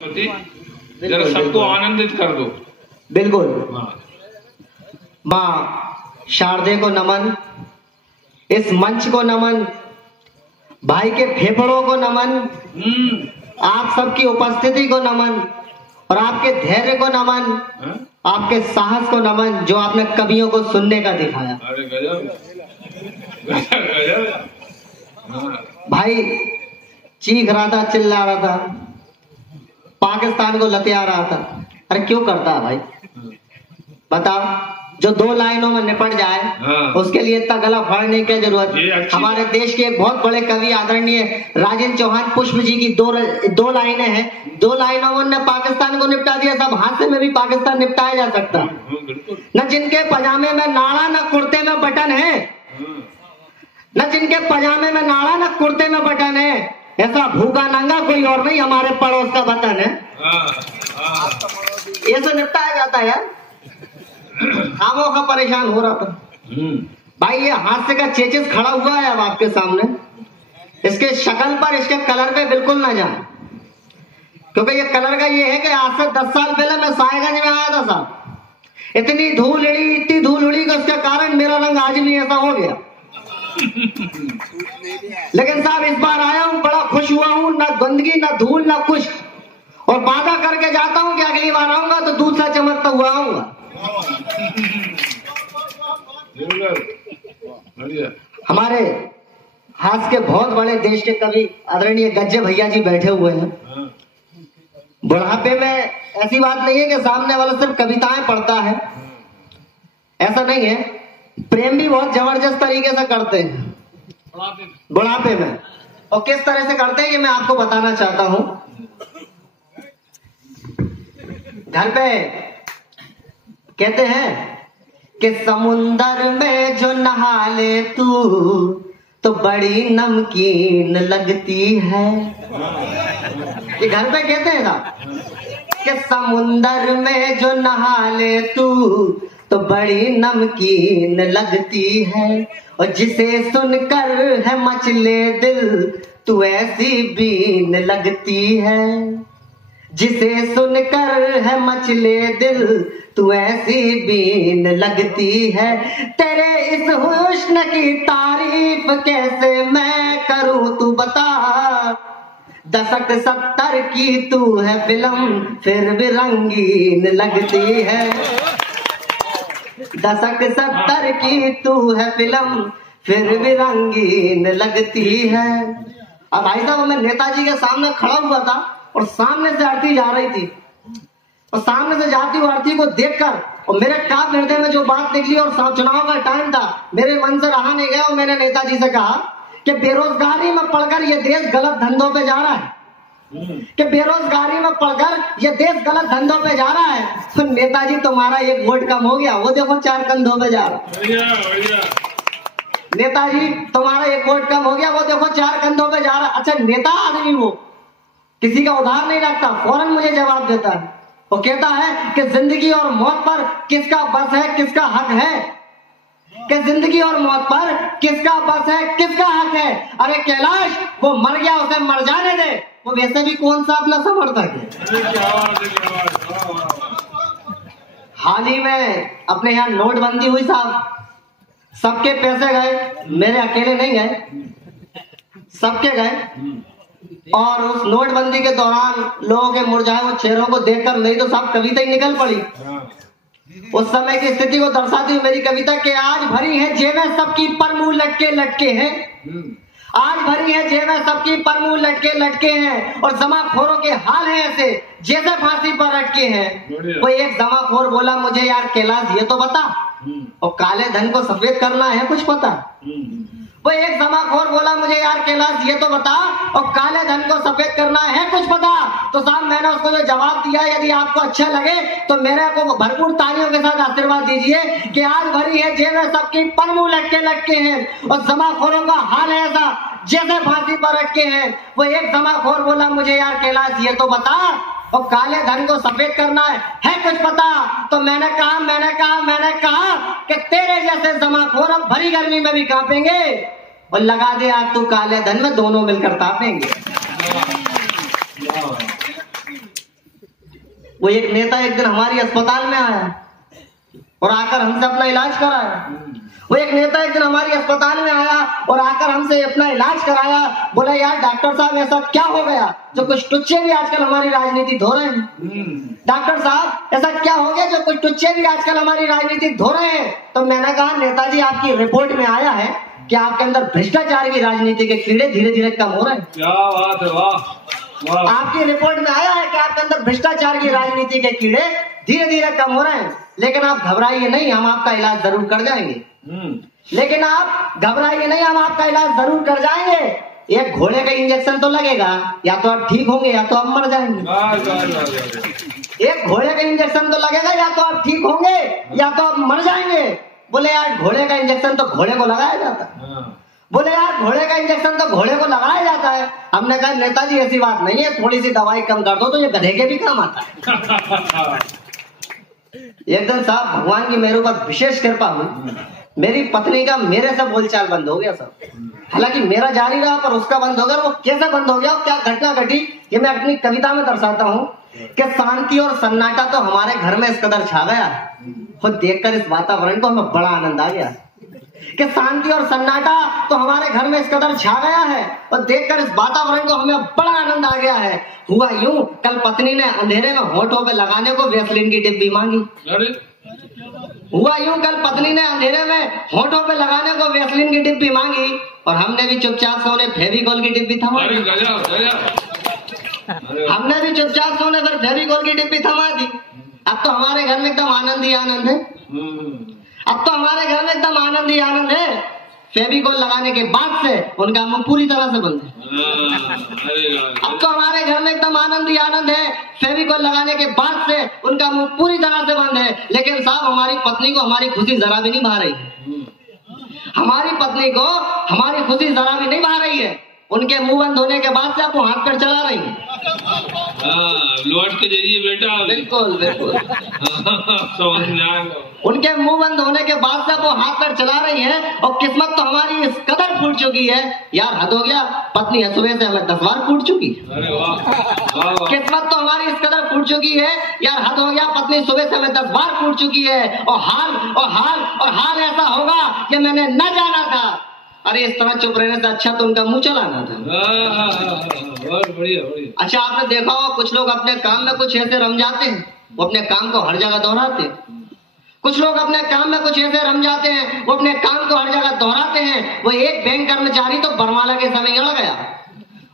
जरा सबको आनंदित कर दो। बिल्कुल। माँ शारदे को नमन, इस मंच को नमन, भाई के फेफड़ों को नमन, आप सबकी उपस्थिति को नमन और आपके धैर्य को नमन, आपके साहस को नमन जो आपने कवियों को सुनने का दिखाया। अरे गजब गजब। भाई चीख रहा था, चिल्ला रहा था, पाकिस्तान को लतिया रहा था। अरे क्यों करता है भाई? बताओ, जो दो लाइनों में निपट जाए उसके लिए इतना गला फाड़ने की क्या जरूरत? हमारे देश के एक बहुत बड़े कवि आदरणीय राजेंद्र चौहान पुष्प जी की दो लाइनें हैं, दो लाइनों में ने पाकिस्तान को निपटा दिया। सब हाथ में भी पाकिस्तान निपटाया जा सकता। न जिनके पजामे में नाड़ा न कुर्ते में बटन है, न जिनके पजामे में नाड़ा न कुर्ते में बटन है, ऐसा भूखा नंगा कोई और नहीं हमारे पड़ोस का वतन है। ये तो निपटाया जाता है यार। खामों का परेशान हो रहा था भाई। ये हादसे का चेचिस खड़ा हुआ है अब आपके सामने। इसके शक्ल पर, इसके कलर पे बिल्कुल ना जाए, क्योंकि ये कलर का ये है कि आज से 10 साल पहले मैं साहेबगंज में आया था साहब, इतनी धूल उड़ी कि उसके कारण मेरा रंग आज भी ऐसा हो गया। लेकिन साहब इस बार आया हूं, बड़ा खुश हुआ हूं, ना गंदगी ना धूल ना कुछ, और वादा करके जाता हूं कि अगली बार आऊंगा तो दूध सा चमकता हुआ आऊंगा। हमारे हाथ के बहुत बड़े देश के कवि आदरणीय गज्जे भैया जी बैठे हुए हैं। बुढ़ापे में ऐसी बात नहीं है कि सामने वाला सिर्फ कविताएं पढ़ता है, ऐसा नहीं है। प्रेम भी बहुत जबरदस्त तरीके से करते हैं बुढ़ापे में, और किस तरह से करते हैं ये मैं आपको बताना चाहता हूं। घर पे कहते हैं कि समुंदर में जो नहा ले तू तो बड़ी नमकीन लगती है। ये घर पे कहते हैं ना कि समुंदर में जो नहा ले तू तो बड़ी नमकीन लगती है, और जिसे सुनकर है मचले दिल तू ऐसी बीन लगती है। जिसे सुनकर है मचले दिल तू ऐसी बीन लगती है। तेरे इस हुस्न की तारीफ कैसे मैं करूं तू बता। दशक 70 की तू है फिल्म फिर भी रंगीन लगती है। दशक 70 की तू है फिल्म फिर भी रंगीन लगती है। अब भाई साहब मैं नेताजी के सामने खड़ा हुआ था और सामने से आरती जा रही थी, और सामने से जाती हुई आरती को देखकर और मेरे काव्य हृदय में जो बात निकली, और चुनाव का टाइम था, मेरे मन से रहा नहीं गया और मैंने नेताजी से कहा कि बेरोजगारी में पढ़कर ये देश गलत धंधों पे जा रहा है, कि बेरोजगारी में पढ़कर ये देश गलत धंधों पे जा रहा है। तो नेताजी तुम्हारा एक वोट कम हो गया, वो देखो 4 कंधों पे जा रहा। नेताजी तुम्हारा एक वोट कम हो गया, वो देखो 4 कंधों पे जा रहा। अच्छा नेता आदमी वो किसी का उधार नहीं रखता, फौरन मुझे जवाब देता है। वो कहता है कि जिंदगी और मौत पर किसका बस है, किसका हक है, कि जिंदगी और मौत पर किसका बस है, किसका हक है। अरे कैलाश वो मर गया, उसे मर जाने दे, वो वैसे भी कौन सा अपना समर्थक है। हाल ही में अपने यहाँ नोटबंदी हुई साहब, सबके पैसे गए, मेरे अकेले नहीं गए, सबके गए। और उस नोटबंदी के दौरान लोगों के मुरझाए हुए चेहरों को देखकर मेरी तो साहब कविता ही निकल पड़ी। उस समय की स्थिति को दर्शाती हुई मेरी कविता के आज भरी है जेबें सबकी पर मुंह लटके लटके हैं। आज भरी है जेबें सबकी पर मुंह लटके लटके हैं, और जमाखोरों के हाल है ऐसे जैसे फांसी पर अटके हैं। कोई एक जमाखोर बोला मुझे यार कैलाश ये तो बता, और काले धन को सफेद करना है कुछ पता। वो एक जमाखोर बोला मुझे यार कैलाश ये तो बता, और काले धन को सफेद करना है कुछ पता। तो साहब मैंने उसको जो जवाब दिया, यदि आपको अच्छा लगे तो मेरे को भरपूर तालियों के साथ आशीर्वाद दीजिए कि आज भरी है जेबें सबकी पर मुंह लटके लटके हैं, और जमाखोरों का हाल है ऐसा जैसे फांसी पर अटके हैं। वो एक जमाखोर बोला मुझे यार कैलाश ये तो बता, और काले धन को सफेद करना है कुछ पता। तो मैंने कहा कि तेरे जैसे जमाखोर अब भरी गर्मी में भी कांपेंगे, और लगा दे आग तू काले धन में, दोनों मिलकर तापेंगे। वो एक नेता एक दिन हमारी अस्पताल में आया और आकर हमसे अपना इलाज कराया। वो एक नेता एक दिन हमारी अस्पताल में आया और आकर हमसे अपना इलाज कराया। बोला यार डॉक्टर साहब ऐसा क्या हो गया जो कुछ टुच्चे भी आजकल हमारी राजनीति धो रहे हैं। डॉक्टर साहब ऐसा क्या हो गया जो कुछ टुच्चे भी आजकल हमारी राजनीति धो रहे हैं। तो मैंने कहा नेताजी आपकी रिपोर्ट में आया है कि आपके अंदर भ्रष्टाचार की राजनीति के कीड़े धीरे धीरे कम हो रहे हैं। क्या बात है, वाह। आपकी रिपोर्ट में आया है कि आपके अंदर भ्रष्टाचार की राजनीति के कीड़े धीरे धीरे कम हो रहे हैं, लेकिन आप घबराइए नहीं, हम आपका इलाज जरूर कर जाएंगे। लेकिन आप घबराइए नहीं, हम आपका इलाज जरूर कर जाएंगे। एक घोड़े का इंजेक्शन तो लगेगा, या तो आप ठीक होंगे या तो आप मर जाएंगे। एक घोड़े का इंजेक्शन तो लगेगा, या तो आप ठीक होंगे या तो आप मर जाएंगे। बोले यार घोड़े का इंजेक्शन तो घोड़े को लगाया जाता है। बोले यार घोड़े का इंजेक्शन तो घोड़े को लगाया जाता है। हमने कहा नेताजी ऐसी बात नहीं है, थोड़ी सी दवाई कम कर दो तो ये गधे के भी काम आता है। एक दिन साहब भगवान की मेरे ऊपर विशेष कृपा हुई, मेरी पत्नी का मेरे से बोलचाल बंद हो गया सब। हालांकि मेरा जारी रहा पर उसका बंद हो गया। वो कैसे बंद हो गया, क्या घटना घटी, ये मैं अपनी कविता में दर्शाता हूँ कि शांति और सन्नाटा तो हमारे घर में इस कदर छा गया और देखकर इस वातावरण को हमें बड़ा आनंद आ गया कि शांति और सन्नाटा तो हमारे घर में इस कदर छा गया है और देखकर इस वातावरण को हमें बड़ा आनंद आ गया है। हुआ यूं, कल पत्नी ने अंधेरे में होठों पे लगाने को वैसलीन की डिब्बी मांगी। हुआ यूं, कल पत्नी ने अंधेरे में होठों पे लगाने को वैसलीन की डिब्बी मांगी और हमने भी चुपचाप सोने फेविकोल की डिब्बी थमा दी। हमने भी चुपचाप सोने पर फेविकोल की डिब्बी थमा दी। अब तो हमारे घर में एकदम आनंद ही आनंद है। अब तो हमारे घर में एकदम आनंद ही आनंद है। फेविकोल लगाने के बाद से उनका मुंह पूरी तरह से बंद है। अब तो हमारे घर में एकदम आनंद ही आनंद है। फेविकोल लगाने के बाद से उनका मुंह पूरी तरह से बंद है। लेकिन साहब हमारी पत्नी को हमारी खुशी जरा भी नहीं भा रही है। हमारी पत्नी को हमारी खुशी जरा भी नहीं भा रही है। उनके मुंह बंद होने के बाद से आप वो हाथ पर चला रही है। लौट के जाइए बेटा। बिल्कुल बिल्कुल। समझ में आएगा। उनके मुंह बंद होने के बाद से वो हाथ पर चला रही है और किस्मत तो हमारी इस कदर फूट चुकी है यार, हद हो गया। पत्नी है सुबह से हमें 10 बार फूट चुकी है। अरे वाह। किस्मत तो हमारी इस कदर फूट चुकी है यार, हद हो गया। पत्नी सुबह से हमें 10 बार फूट चुकी है और हाल ऐसा होगा कि मैंने न जाना था। अरे इस तरह चुप रहने से अच्छा तो उनका मुंह चलाना था। बढ़िया। अच्छा आपने देखा होगा कुछ लोग अपने काम में कुछ ऐसे रम जाते हैं, वो अपने काम को हर जगह दोहराते हैं। कुछ लोग अपने काम में कुछ ऐसे रम जाते हैं, वो अपने काम को हर जगह दोहराते हैं। वो एक बैंक कर्मचारी तो बरमाला के समय अड़ गया।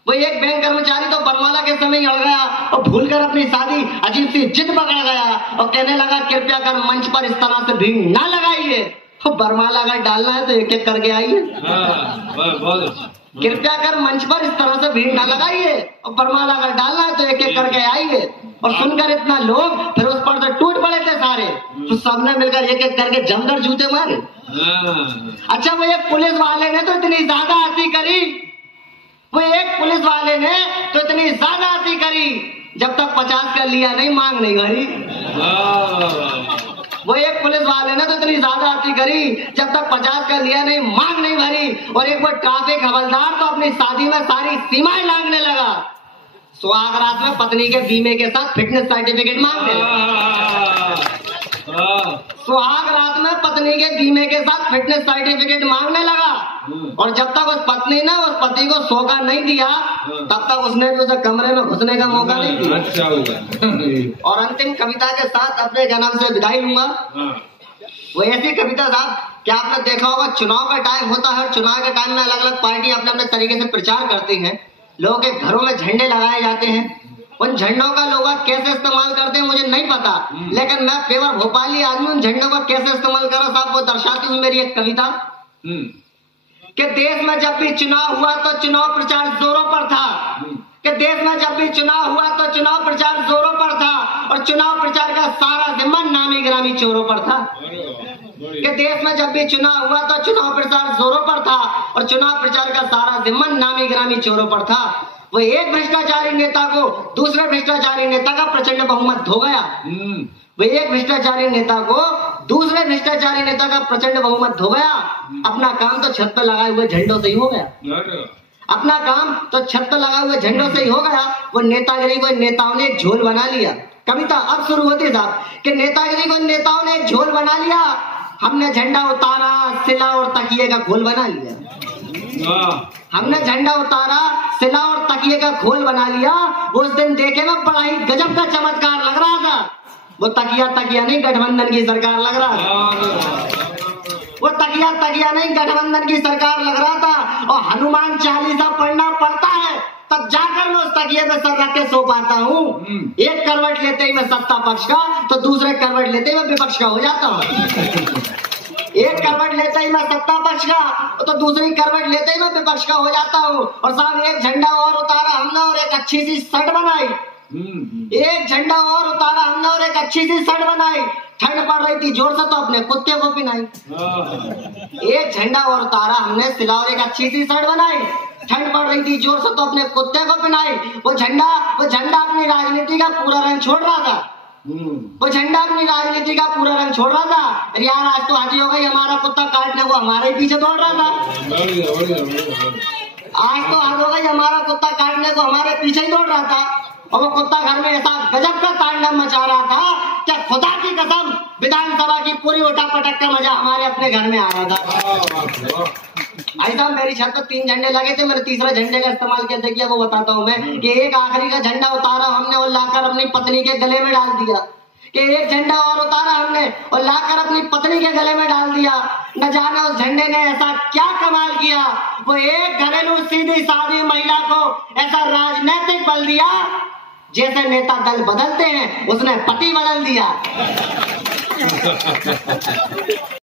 वो एक बैंक कर्मचारी तो बरमाला के समय अड़ गया और भूलकर अपनी शादी अजीब सी जिद पकड़ गया और कहने लगा कृपया कर मंच पर इस तरह से भीड़ ना लगाइए। तो बरमाला अगर डालना है तो एक एक करके आइए। कृपया कर मंच पर इस तरह से भीड़ ना लगाइए और बरमाला अगर डालना है तो एक एक करके आइए। और सुनकर इतना लोग फिर उस पर से टूट पड़े थे सारे, तो सबने मिलकर एक एक करके जमकर जूते मारे। अच्छा वो एक पुलिस वाले ने तो इतनी ज्यादा हंसी करी, वो एक पुलिस वाले ने तो इतनी ज्यादा हंसी करी, जब तक 50 का लिया नहीं मांग नहीं भरी। वो एक पुलिस वाले ने तो इतनी ज्यादा हंसी करी, जब तक 50 का लिया नहीं मांग नहीं भरी। और एक वो ट्रैफिक हवलदार तो अपनी शादी में सारी सीमाएं लांघने लगा। सुहागरात में पत्नी के बीमे के साथ फिटनेस सर्टिफिकेट मांगने लगा। सुहागरात में पत्नी के बीमे के साथ फिटनेस सर्टिफिकेट मांगने लगा। और जब तक उस पत्नी ने उस पति को सोगा नहीं दिया तब तक उसने भी उसे कमरे में घुसने का मौका नहीं दिया। और अंतिम कविता के साथ अपने जन्म से विदाई लूंगा। वो ऐसी कविता साहब, क्या आपने देखा होगा चुनाव का टाइम होता है और चुनाव के टाइम में अलग अलग पार्टी अपने अपने तरीके से प्रचार करती हैं। लोगों के घरों में झंडे लगाए जाते हैं। उन झंडों का लोग कैसे इस्तेमाल करते हैं मुझे नहीं पता, लेकिन मैं पेवर भोपाली आदमी उन झंडों का कैसे इस्तेमाल कर रहा साहब वो दर्शाती हुई मेरी एक कविता कि देश में जब भी चुनाव हुआ तो चुनाव प्रचार जोरों पर था। कि देश में जब भी चुनाव हुआ तो चुनाव प्रचार जोरों पर था और चुनाव प्रचार का सारा जिम्मा नामी ग्रामी चोरों पर था। कि देश में जब भी चुनाव हुआ तो चुनाव प्रचार जोरों पर था और चुनाव प्रचार का सारा जिम्मा नामी ग्रामी चोरों पर था। वो एक भ्रष्टाचारी नेता को दूसरे भ्रष्टाचारी नेता का प्रचंड बहुमत धो गया। वो एक भ्रष्टाचारी नेता को दूसरे भ्रष्टाचारी नेता का प्रचंड बहुमत धो गया। अपना काम तो छत पर लगाए हुए झंडों से ही हो गया। अपना काम तो छत पर लगा हुए झंडों से ही हो गया। वो नेतागिरी को नेताओं ने एक झोल बना लिया। कविता अब शुरू होती साहब कि नेतागिरी को नेताओं ने एक झोल बना लिया, हमने झंडा उतारा सिला और तकिए का घोल बना लिया। हमने झंडा उतारा सिला और तकिए का घोल बना लिया। उस दिन देखे में बड़ा ही गजब का चमत्कार लग रहा था। वो तकिया नहीं गठबंधन की सरकार लग रहा था। वो तकिया नहीं गठबंधन की सरकार लग रहा था। और हनुमान चालीसा पढ़ना पड़ता है तब जाकर मैं उस तकिए पे सर रख के सो पाता हूँ। एक करवट लेते ही मैं सत्ता पक्ष का तो दूसरे करवट लेते ही मैं विपक्ष का हो जाता हूँ। एक करवट लेते ही मैं सत्ता पक्ष का तो दूसरी करवट लेते ही मैं विपक्ष का हो जाता हूँ। और साहब एक झंडा और उतारा हमने और एक अच्छी सी शर्ट बनाई। एक झंडा और उतारा हमने और एक अच्छी सी शर्ट बनाई। ठंड पड़ रही थी जोर से तो अपने कुत्ते को पिनाई। एक झंडा और उतारा हमने सिला और एक अच्छी सी शर्ट बनाई। ठंड पड़ रही थी जोर से तो अपने कुत्ते को पिनाई। वो झंडा अपनी राजनीति का पूरा रंग छोड़ रहा था। वो झंडा अपनी राजनीति का पूरा रंग छोड़ रहा था। अरे यार आज तो हाजी हो गई हमारा कुत्ता काटने, वो हमारे ही पीछे दौड़ रहा था। आज तो हाथ हो गई हमारा कुत्ता काटने को हमारे पीछे ही दौड़ रहा था। और वो कुत्ता घर में ऐसा गजब का तांडव मचा रहा था कि खुदा की कसम विधानसभा की पूरी उठा पटक का मजा हमारे अपने घर में आ रहा था। ऐसा मेरी छत पर 3 झंडे लगे थे, मैंने तीसरा झंडे का इस्तेमाल कैसे किया वो बताता हूँ मैं। कि एक आखिरी का झंडा उतारा हमने और लाकर अपनी पत्नी के गले में डाल दिया। कि एक झंडा और उतारा हमने और लाकर अपनी पत्नी के गले में डाल दिया। न जाने उस झंडे ने ऐसा क्या कमाल किया, वो एक घरेलू सीधी सादी महिला को ऐसा राजनीतिक बल दिया जैसे नेता दल बदलते हैं उसने पति बदल दिया।